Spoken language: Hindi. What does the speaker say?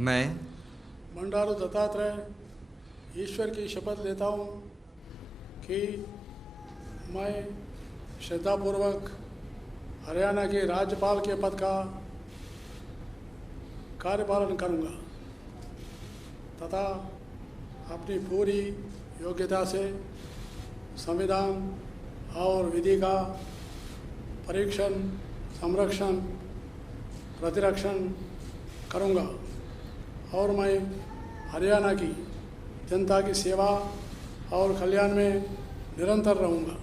मैं बंडारू दत्तात्रेय ईश्वर की शपथ लेता हूँ कि मैं श्रद्धापूर्वक हरियाणा के राज्यपाल के पद का कार्यपालन करूँगा तथा अपनी पूरी योग्यता से संविधान और विधि का परीक्षण, संरक्षण, प्रतिरक्षण करूँगा और मैं हरियाणा की जनता की सेवा और कल्याण में निरंतर रहूँगा।